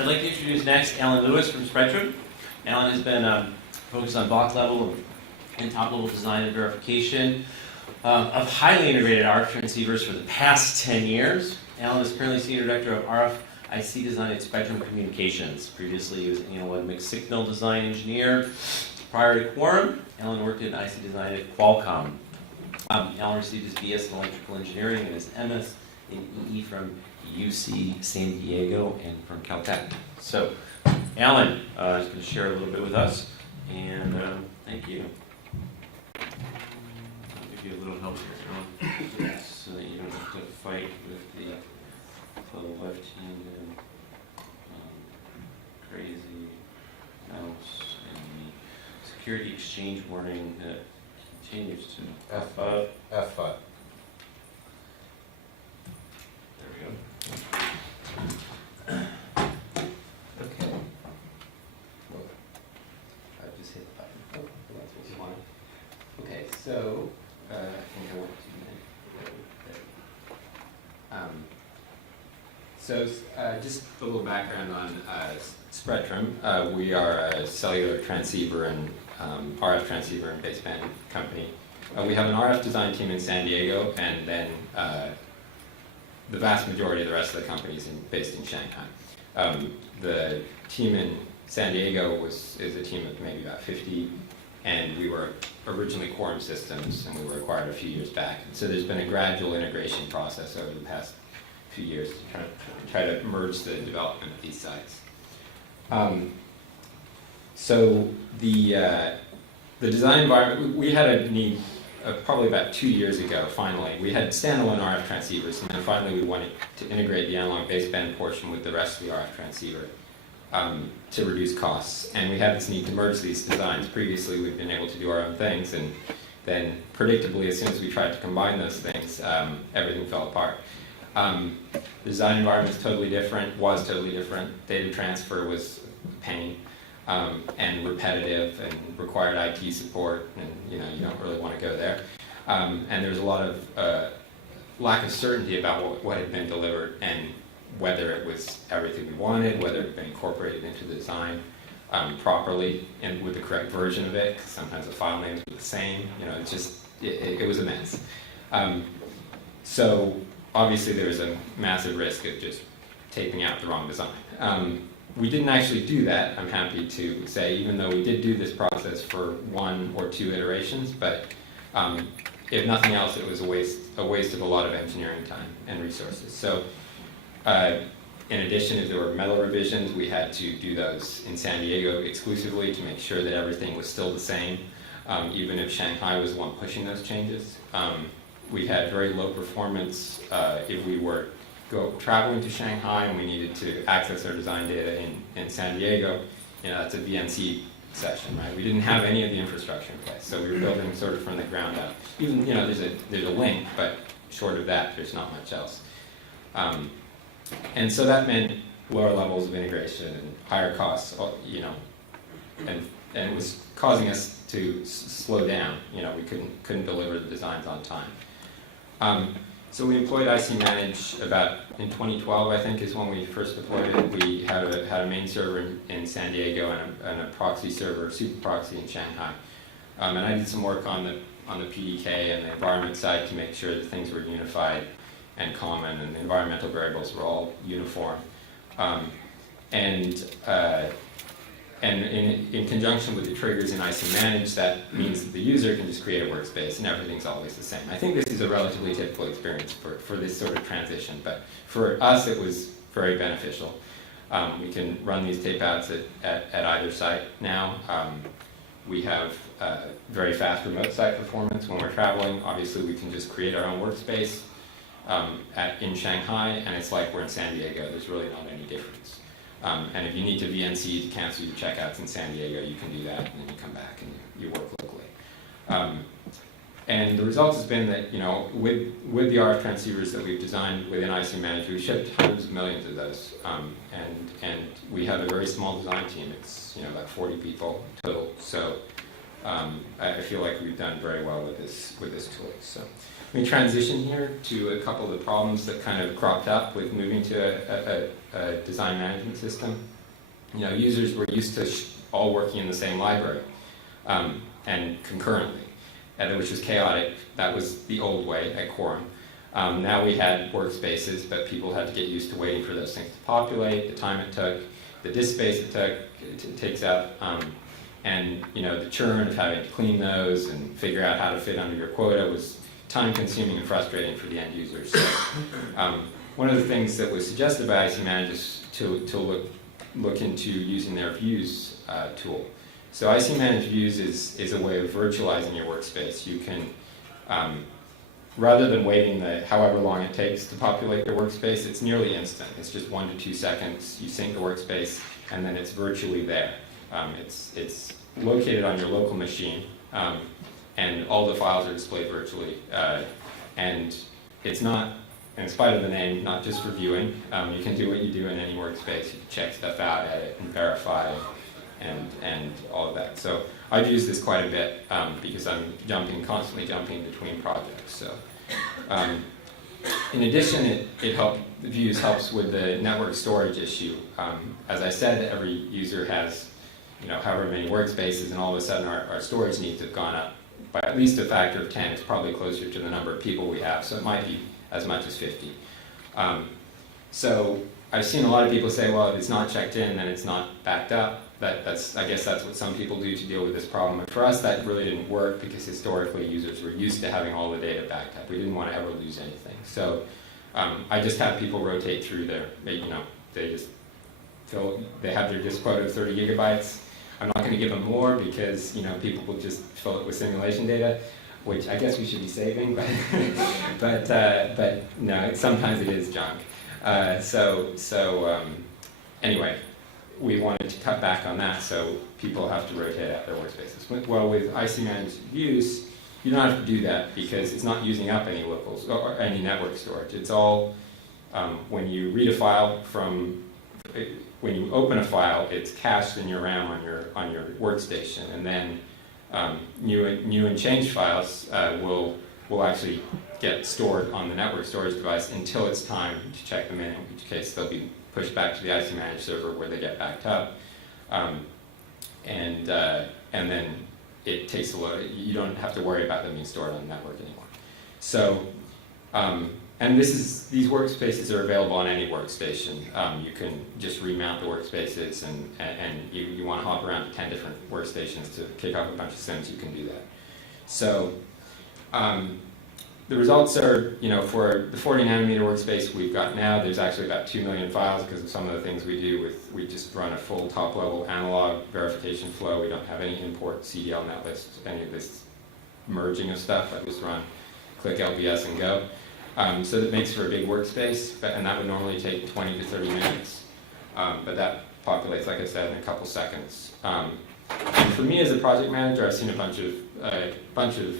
I'd like to introduce next Alan Lewis from Spreadrum. Alan has been focused on block level and top level design and verification of highly integrated RF transceivers for the past 10 years. Alan is currently Senior Director of RF IC Design at Spreadrum Communications. Previously, he was a mixed signal design engineer. Prior to Quorum, Alan worked in IC design at Qualcomm. Alan received his BS in electrical engineering and his MS in EE from UC San Diego and from Caltech. So, Alan is going to share a little bit with us, and thank you. I'll give you a little help here, so that you don't have to fight with the left-handed crazy mouse and the security exchange warning that continues to F5. F5. There we go. Okay. Well, I just hit the button. Oh, that's what you wanted. Okay, so I think I went too many. Just a little background on Spreadrum. We are a cellular transceiver and RF transceiver and baseband company. We have an RF design team in San Diego, and then the vast majority of the rest of the company is based in Shanghai. The team in San Diego is a team of maybe about 50, and we were originally Quorum Systems, and we were acquired a few years back. So there's been a gradual integration process over the past few years to try to merge the development of these sites. So the design environment, we had a need probably about 2 years ago, finally. We had standalone RF transceivers, and then finally we wanted to integrate the analog baseband portion with the rest of the RF transceiver to reduce costs. And we had this need to merge these designs. Previously we've been able to do our own things, and then predictably, as soon as we tried to combine those things, everything fell apart. The design environment is totally different, was totally different. Data transfer was a pain. And repetitive and required IT support, and you don't really want to go there. And there's a lot of lack of certainty about what had been delivered and whether it was everything we wanted, whether it had been incorporated into the design properly and with the correct version of it, because sometimes the file names were the same. It was a mess. So obviously there was a massive risk of just taping out the wrong design. We didn't actually do that, I'm happy to say, even though we did do this process for 1 or 2 iterations, but if nothing else, it was a waste of a lot of engineering time and resources. So in addition, if there were metal revisions, we had to do those in San Diego exclusively to make sure that everything was still the same, even if Shanghai was the one pushing those changes. We had very low performance if we were traveling to Shanghai and we needed to access our design data in San Diego. That's a VNC session, right? We didn't have any of the infrastructure in place, so we were building sort of from the ground up. Even there's a link, but short of that, there's not much else. And so that meant lower levels of integration and higher costs, and it was causing us to slow down. We couldn't deliver the designs on time. So we employed IC Manage in 2012, I think, is when we first deployed it. We had a main server in San Diego and a proxy server, super proxy in Shanghai. And I did some work on the PDK and the environment side to make sure that things were unified and common, and the environmental variables were all uniform. And in conjunction with the triggers in IC Manage, that means that the user can just create a workspace and everything's always the same. I think this is a relatively typical experience for this sort of transition, but for us it was very beneficial. We can run these tape outs at either site now. We have very fast remote site performance when we're traveling. Obviously we can just create our own workspace in Shanghai, and it's like we're in San Diego. There's really not any difference. And if you need to VNC to cancel your checkouts in San Diego, you can do that, and then you come back and you work locally. And the result has been that, with the RF transceivers that we've designed within IC Manage, we've shipped hundreds of millions of those. And we have a very small design team. It's, about 40 people total. So I feel like we've done very well with this tool. So let me transition here to a couple of the problems that kind of cropped up with moving to a design management system. You know, users were used to all working in the same library and concurrently, which was chaotic. That was the old way at Quorum. Now we had workspaces, but people had to get used to waiting for those things to populate, the time it took, the disk space it takes up, and you know, the churn of having to clean those and figure out how to fit under your quota was time-consuming and frustrating for the end users. So, one of the things that was suggested by IC Manage is to look into using their views tool. So IC Manage Views is a way of virtualizing your workspace. You can, rather than waiting however long it takes to populate your workspace, it's nearly instant. It's just 1 to 2 seconds. You sync the workspace, and then it's virtually there. It's located on your local machine, and all the files are displayed virtually. And it's not, in spite of the name, not just for viewing. You can do what you do in any workspace. You can check stuff out, edit, and verify, and all of that. So I've used this quite a bit because I'm constantly jumping between projects. So, in addition, Views helps with the network storage issue. As I said, every user has, you know, however many workspaces, and all of a sudden our storage needs have gone up by at least a factor of 10. It's probably closer to the number of people we have, so it might be as much as 50. So I've seen a lot of people say, well, if it's not checked in, then it's not backed up. I guess that's what some people do to deal with this problem. But for us, that really didn't work because historically users were used to having all the data backed up. We didn't want to ever lose anything. So I just have people rotate through they have their disk quota of 30 gigabytes. I'm not going to give them more because, you know, people will just fill it with simulation data, which I guess we should be saving, but but no, sometimes it is junk. Anyway, we wanted to cut back on that, so people have to rotate out their workspaces. Well, with IC Managed Views, you don't have to do that because it's not using up any locals or any network storage. It's all when you read a file when you open a file, it's cached in your RAM on your workstation, and then new and changed files will actually get stored on the network storage device until it's time to check them in which case they'll be pushed back to the IC Manage server where they get backed up, and then it takes a load. You don't have to worry about them being stored on the network anymore. So. And these workspaces are available on any workstation. You can just remount the workspaces, and you want to hop around to 10 different workstations to kick off a bunch of sims, you can do that. So the results are, you know, for the 40 nanometer workspace we've got now, there's actually about 2 million files because of some of the things we do we just run a full top level analog verification flow. We don't have any import CDL netlist, any of this merging of stuff. I just run click LBS and go. So that makes for a big workspace, and that would normally take 20 to 30 minutes. But that populates, like I said, in a couple seconds. And for me as a project manager, I've seen a bunch of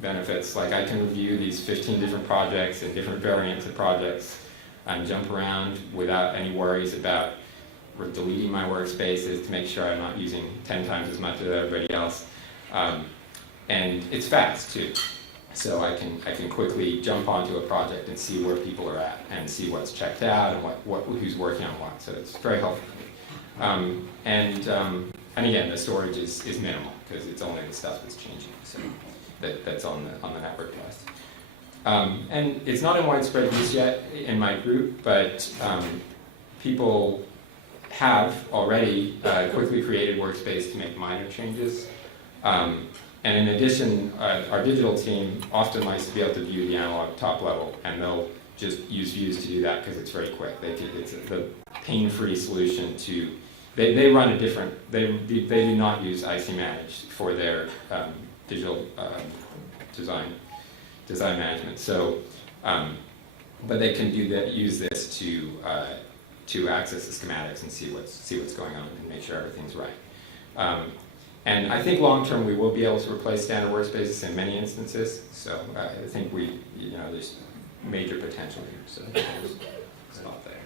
benefits. Like I can review these 15 different projects and different variants of projects and jump around without any worries about deleting my workspaces to make sure I'm not using 10 times as much as everybody else. And it's fast too. So I can quickly jump onto a project and see where people are at and see what's checked out and who's working on what. So it's very helpful. And again, the storage is minimal because it's only the stuff that's changing. So that's on the network device. And it's not in widespread use yet in my group, but people have already quickly created workspace to make minor changes. And in addition, our digital team often likes to be able to view the analog top level, and they'll just use views to do that because it's very quick. It's the pain-free solution to. They run a different. They do not use IC Manage for their digital design management. So, but they can use this to access the schematics and see what's going on and make sure everything's right. And I think long term we will be able to replace standard workspaces in many instances. So I think there's major potential here. So I'll stop there.